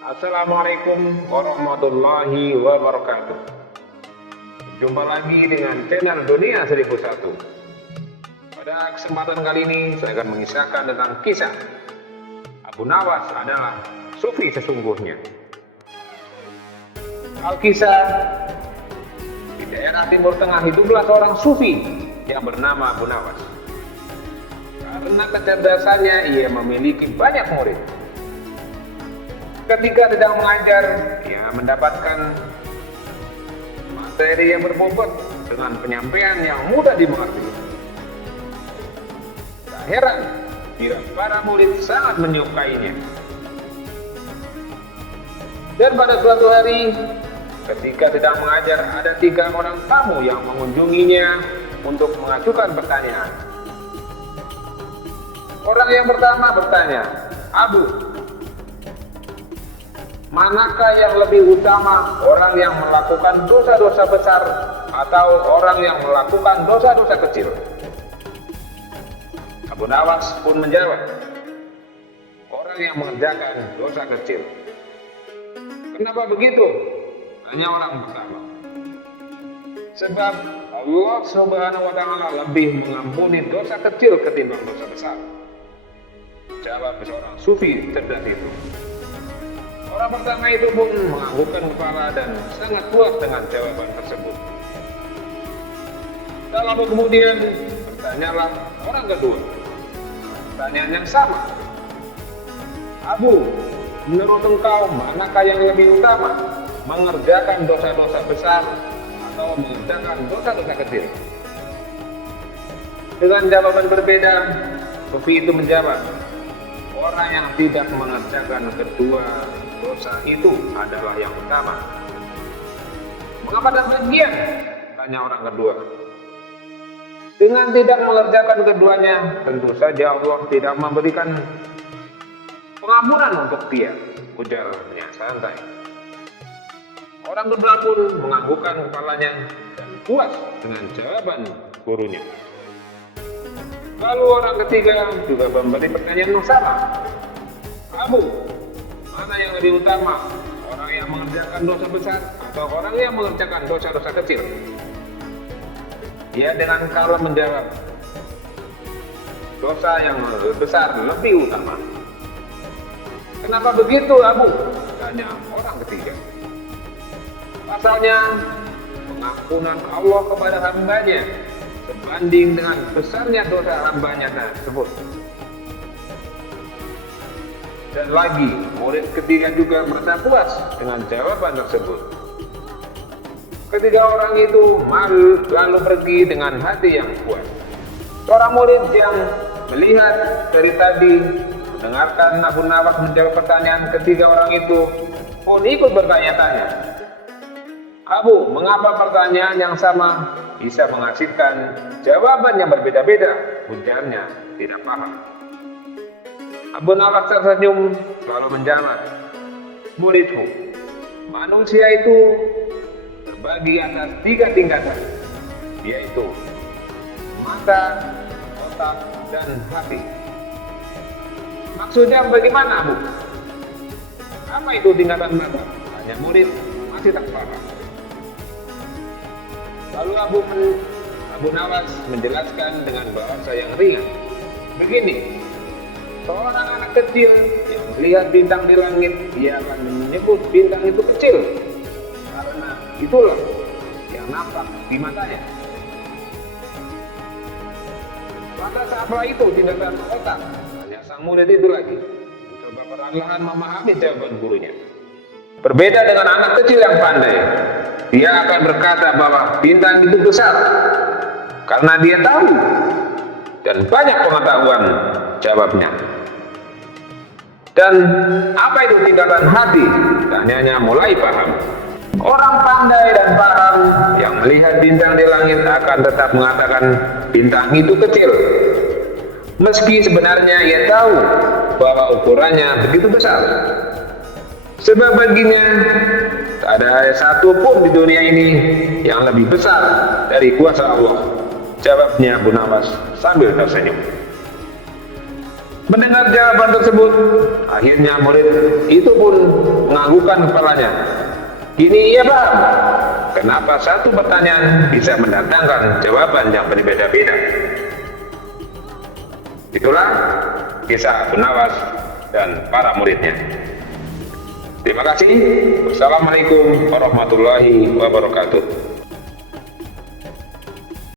Assalamualaikum warahmatullahi wabarakatuh. Jumpa lagi dengan channel Dunia 1001. Pada kesempatan kali ini saya akan mengisahkan tentang kisah Abu Nawas adalah sufi sesungguhnya. Alkisah, di daerah Timur Tengah hiduplah seorang sufi yang bernama Abu Nawas. Karena kecerdasannya ia memiliki banyak murid. Ketika sedang mengajar, ia mendapatkan materi yang berbobot dengan penyampaian yang mudah dimengerti. Tak heran bila para murid sangat menyukainya. Dan pada suatu hari, ketika sedang mengajar, ada 3 orang tamu yang mengunjunginya untuk mengajukan pertanyaan. Orang yang pertama bertanya, "Abu, manakah yang lebih utama, orang yang melakukan dosa-dosa besar atau orang yang melakukan dosa-dosa kecil?" Abu Nawas pun menjawab, "Orang yang mengerjakan dosa kecil." "Kenapa begitu?" tanya orang pertama. "Sebab Allah Subhanahu wa Ta'ala lebih mengampuni dosa kecil ketimbang dosa besar," jawab seorang sufi cerdas itu. Orang pertama itu pun menganggukkan kepala dan sangat puas dengan jawaban tersebut. Tak lama kemudian bertanyalah orang kedua. Pertanyaan yang sama. "Abu, menurut engkau manakah yang lebih utama, mengerjakan dosa-dosa besar atau mengerjakan dosa-dosa kecil?" Dengan jawaban berbeda, sufi itu menjawab, "Orang yang tidak mengerjakan kedua dosa itu adalah yang utama." "Mengapa demikian?" tanya orang kedua. "Dengan tidak mengerjakan keduanya, tentu saja Allah tidak memberikan pengampunan untuk dia," ujarnya santai. Orang kedua pun menganggukkan kepalanya dan puas dengan jawaban gurunya. Lalu orang ketiga juga memberi pertanyaan yang sama. "Abu, mana yang lebih utama, orang yang mengerjakan dosa besar atau orang yang mengerjakan dosa-dosa kecil?" Dia dengan kalem menjawab, "Dosa yang besar lebih utama." "Kenapa begitu, Abu?" tanya orang ketiga. "Pasalnya pengampunan Allah kepada hambanya sebanding dengan besarnya dosa hambanya tersebut." Dan lagi, murid ketiga juga merasa puas dengan jawaban tersebut. Ketiga orang itu lalu pergi dengan hati yang puas. Seorang murid yang melihat dari tadi, mendengarkan Abu Nawas menjawab pertanyaan ketiga orang itu, pun ikut bertanya-tanya. "Abu, mengapa pertanyaan yang sama bisa menghasilkan jawaban yang berbeda-beda?" ujarnya tidak paham. Abu Nawas tersenyum lalu menjawab, "Muridku, manusia itu terbagi atas 3 tingkatan, yaitu mata, otak, dan hati." "Maksudnya bagaimana, Abu?" "Apa itu tingkatan mata?" tanya murid masih tak paham. Lalu Abu Nawas menjelaskan dengan bahasa yang ringan. Begini, seorang anak kecil yang melihat bintang di langit, dia akan menyebut bintang itu kecil, karena itulah yang nampak di matanya. "Lantas apa itu tindakan otak?" tanya sang murid itu lagi, mencoba perlahan memahami jawaban gurunya. Berbeda dengan anak kecil yang pandai, dia akan berkata bahwa bintang itu besar karena dia tahu dan banyak pengetahuan, jawabnya. "Dan apa itu tingkatan hati?" tanyanya mulai paham. Orang pandai dan paham yang melihat bintang di langit akan tetap mengatakan bintang itu kecil, meski sebenarnya ia tahu bahwa ukurannya begitu besar. Sebab baginya tak ada satu pun di dunia ini yang lebih besar dari kuasa Allah, jawabnya Abu Nawas sambil tersenyum. Mendengar jawaban tersebut, akhirnya murid itu pun menganggukkan kepalanya. Kini ia paham kenapa satu pertanyaan bisa mendatangkan jawaban yang berbeda-beda. Itulah kisah Abu Nawas dan para muridnya. Terima kasih. Wassalamualaikum warahmatullahi wabarakatuh.